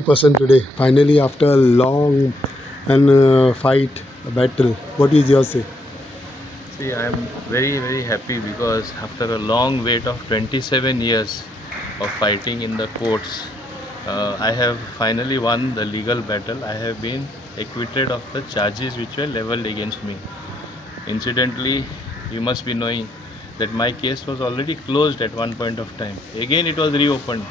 person today. Finally, after a long and fight, a battle. What is your say? See, I am very, very happy because after a long wait of 27 years of fighting in the courts, I have finally won the legal battle. I have been acquitted of the charges which were leveled against me. Incidentally, you must be knowing that my case was already closed at one point of time. Again, it was reopened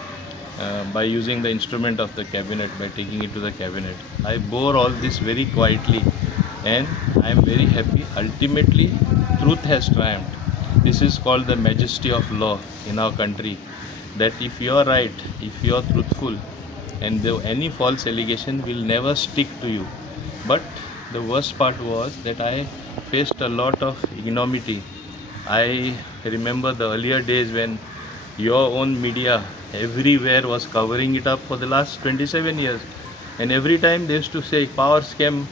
by using the instrument of the cabinet, by taking it to the cabinet. I bore all this very quietly and I am very happy. Ultimately, truth has triumphed. This is called the majesty of law in our country. That if you are right, if you are truthful, and any false allegation will never stick to you. But the worst part was that I faced a lot of ignominy. I remember the earlier days when your own media everywhere was covering it up for the last 27 years, and every time they used to say power scam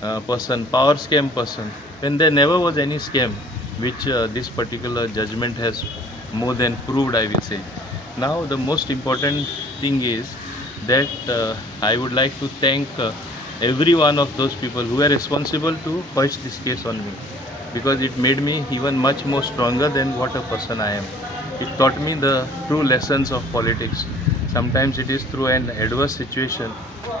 power scam person, when there never was any scam, which this particular judgment has more than proved, I will say. Now the most important thing is that I would like to thank every one of those people who are responsible to hoist this case on me, because it made me even much more stronger than what a person I am. It taught me the true lessons of politics. Sometimes it is through an adverse situation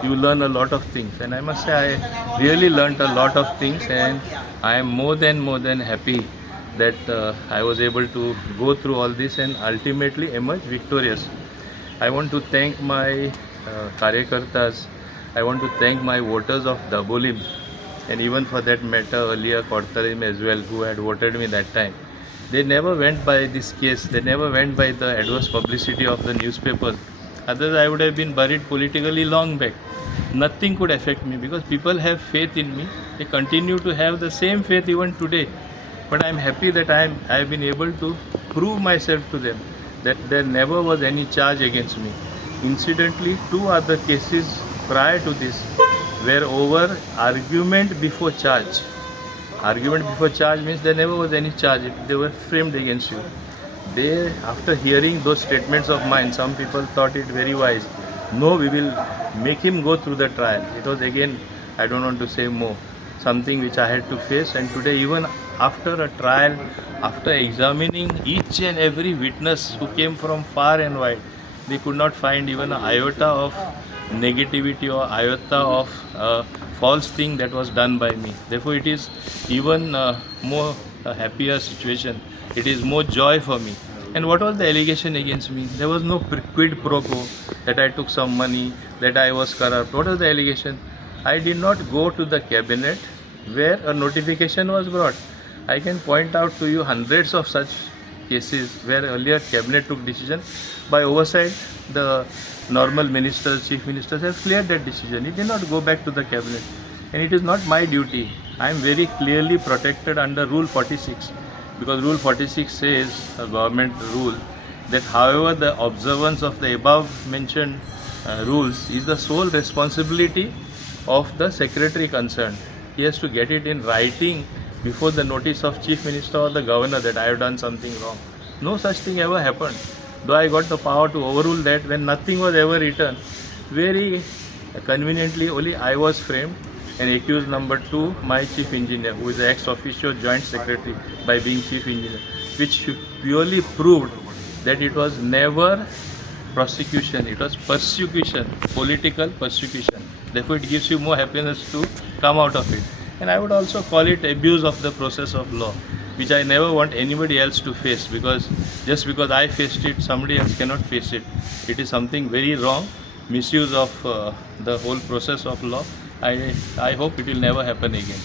you learn a lot of things, and I must say I really learned a lot of things, and I am more than happy that I was able to go through all this and ultimately emerge victorious. I want to thank my Karyakartas. I want to thank my voters of Dabolim, and even for that matter earlier Kortalim as well, who had voted me that time. They never went by this case, they never went by the adverse publicity of the newspapers. Otherwise I would have been buried politically long back. Nothing could affect me because people have faith in me. They continue to have the same faith even today. But I am happy that I have been able to prove myself to them that there never was any charge against me. Incidentally, two other cases prior to this were over argument before charge. Argument before charge means there never was any charge. They were framed against you. They, after hearing those statements of mine, some people thought it very wise. No, we will make him go through the trial. It was again, I don't want to say more, something which I had to face. And today, even after a trial, after examining each and every witness who came from far and wide, they could not find even an iota of negativity or iota of false thing that was done by me. Therefore, it is even more a happier situation. It is more joy for me. And what was the allegation against me? There was no quid pro quo that I took some money, that I was corrupt. What was the allegation? I did not go to the cabinet where a notification was brought. I can point out to you hundreds of such cases where earlier cabinet took decision. By oversight, the normal ministers, chief ministers have cleared that decision. It did not go back to the cabinet. And it is not my duty. I am very clearly protected under Rule 46. Because Rule 46 says, a government rule, that however the observance of the above mentioned rules is the sole responsibility of the secretary concerned. He has to get it in writing before the notice of chief minister or the governor that I have done something wrong. No such thing ever happened. Though I got the power to overrule that when nothing was ever written, very conveniently only I was framed and accused number 2, my chief engineer, who is the ex officio joint secretary, by being chief engineer, which purely proved that it was never prosecution, it was persecution, political persecution. Therefore, it gives you more happiness to come out of it. And I would also call it abuse of the process of law, which I never want anybody else to face, because just because I faced it, somebody else cannot face it. It is something very wrong, misuse of the whole process of law. I hope it will never happen again.